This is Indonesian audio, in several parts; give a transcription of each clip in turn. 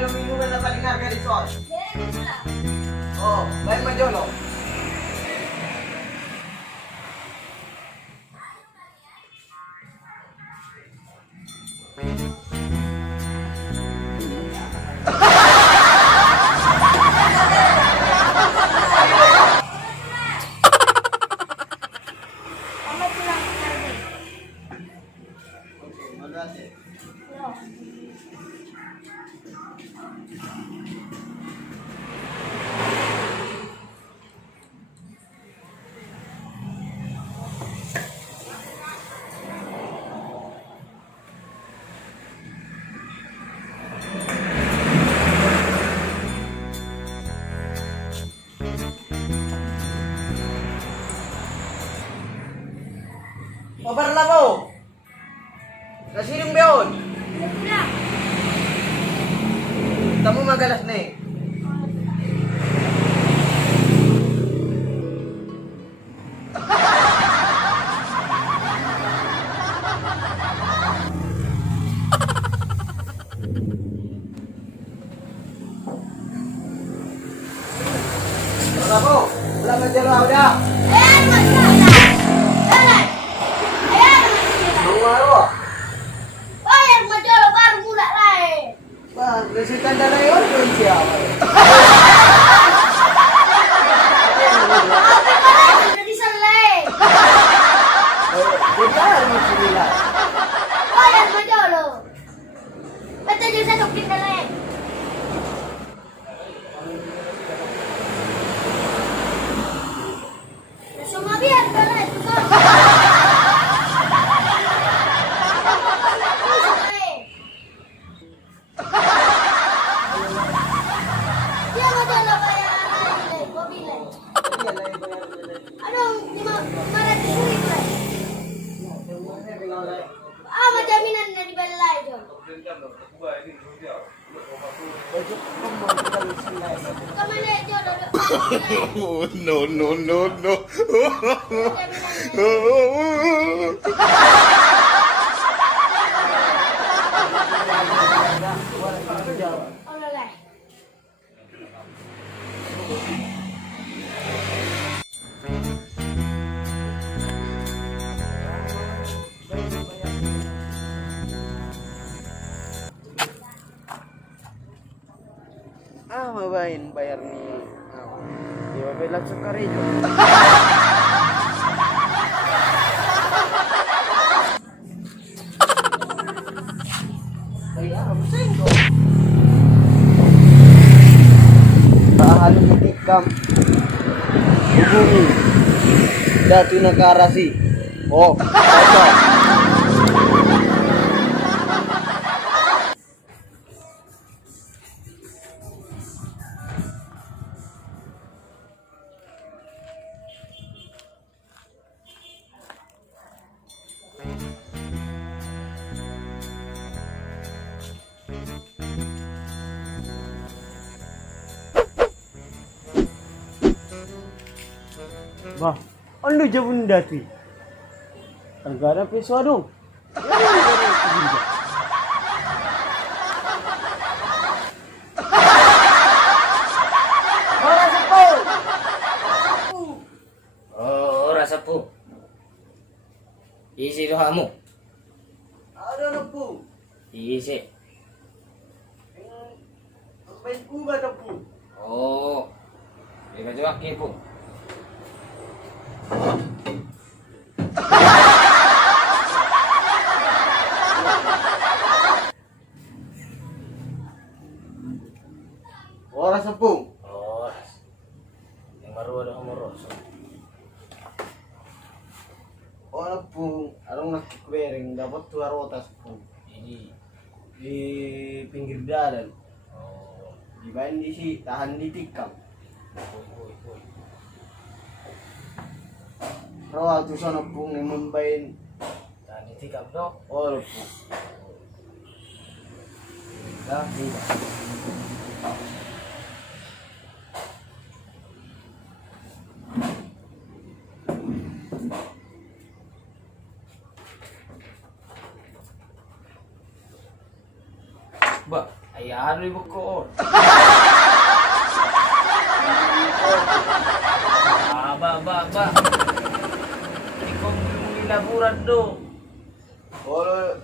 Magkano minuman na paling harga dito? Oh, baik majolo. Pabarla mo! Nasinong beon? Tamo magalas na eh. Bravo! Wala man dyan raw na! Ayan, magkala! Ayan! Ayan, Ang araw! ayan, majolo, baru mula lah. Bang, resitan na yun yun siya. Apa kalian jadi selai? Benar mo sila. Ayan, majolo. Betul juga satu kita lah. Semua biar kalah itu kok. Dia majolo kayak ini, mobil lah. Aduh, 500 duit lah. Apa jaminan dari belai itu? Kemana jodoh? Oh, no, no, no, no. Oh lah. Mabain bayar ni. Di ba bela sukari jo. Kaya masing ko. Bahan itikam. Hubungi. Datu nakarasi. Oh, cocok. Bah, anu jawab dati. Agara peso dong. Ora sepuh. Isi doamu. Ada napu. Isi. Main kuba napu. Oh. Ika juga kipu. Ora sepung. Oh. Yang baru ada homoros. Ora pung. Arong nakikwereng dapat 2 rota sepung. Ini. Di pinggir jalan. Oh. Di bain di si tahan di tikam. Woi. Rawa tu sana pung ni membain. Tadi tikap dok. Ora pung. Dah, tidak. Ba, Ayan, ibu ko. Ba. Ikaw yung nilaburan do. Kalau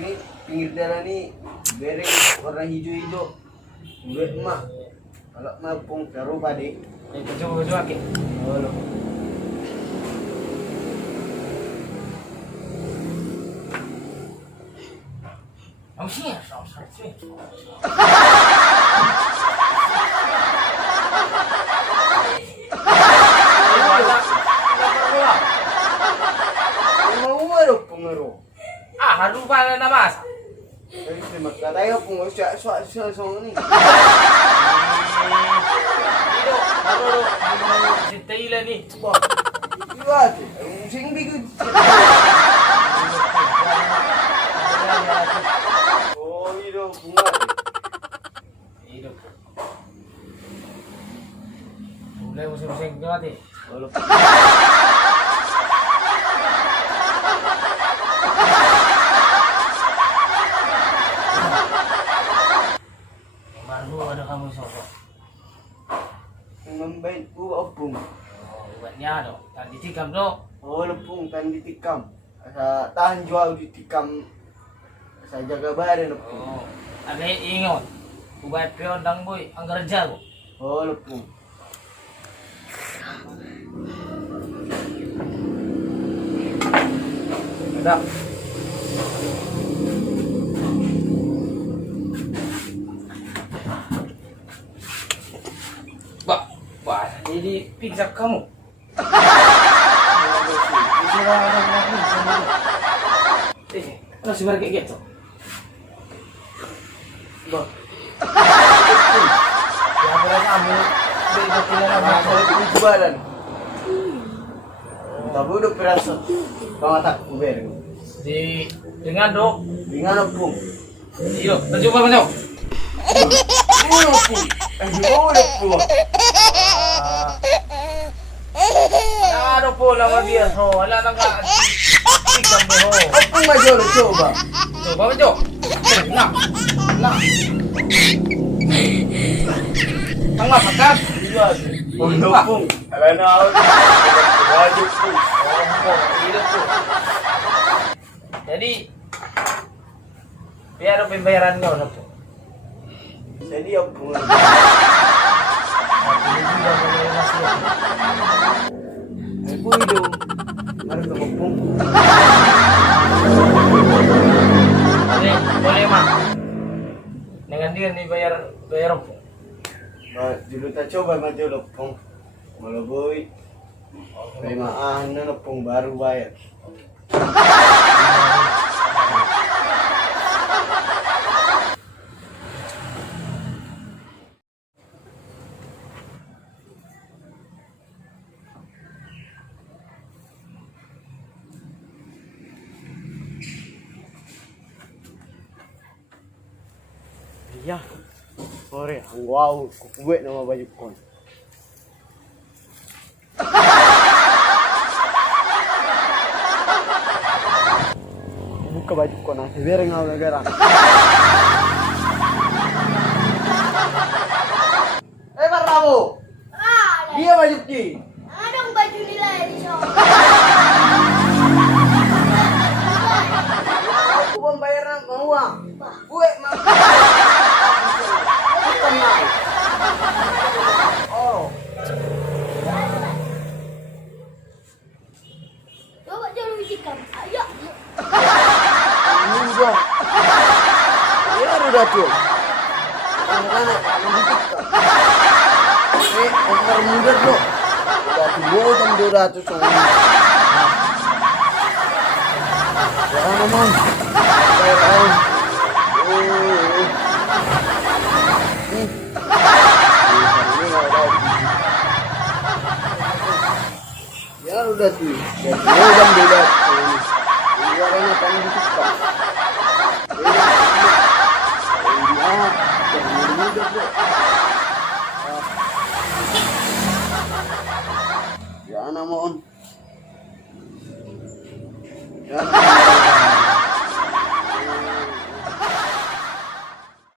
ini pinggir jalan ni beri warna hijau-hijau. Buat mak. Kalau mampung taruh padi. Coba ke. Halo. Ang siya. Mau ada pengaruh. Haru pa na nabasa. Jadi terima kasih pun soal ni. Ito, si Taylor ni. Iwat. Sing bigo. Oh, itu bunga. Ito. Mulai musim-musim ko natin. Halo. Baru ada kamu sosok. Membaik ku opung. Ubatnya do, tadi tikam do. Oh, lepung tan ditikam. Asa tahan jual ditikam. Asa jaga badan lepung. Oh, ada ingon. Ubat pion dang boy, ang kerja ko. Oh, lepung. Ada. Wah, jadi pizza kamu. Ano si Marga gitu? Bah. Ya beras kamu, beda kilala Saya mo. itu jualan. Tapi udah perasa. Bang tak kuber. Dengan dok, Dengan lepung. iyo, terjumpa mo nyo. Oh, lepung. Oh, lepung. Ano po naman diyan ho, wala nang tikam mo ho. Lepung aja lo coba. Coba mo nyo. Nah. Ang masakat. Oh, lepung. Karena wajib pun. Oh, iya po. Jadi, biar pembayaran nyo na po. Jadi lepung. Aku hidup. Harus ke lepung. Boleh mah. Dengan dia nih bayar po. Dulu tak coba mati lepung. Malah boy. Terima na lepung baru bayar. Iya. Sore, wow, kukuwe nama baju kon. Buka baju kon, nasi biar ngau negara. Pak Ramo, dia baju ki. Ada baju nilai di sana. Aku pembayaran uang. Gue mau. Oh. Coba jangan bisikan. Ayo. Mundur. Ya udah tuh. Anak-anak mendidik. Umur mundur tuh. Udah tuh jam 200 soalnya. Ya memang. Ya udah tuh. Ya jam 200. Suaranya kan ditukar. Ya anak mohon. Ya.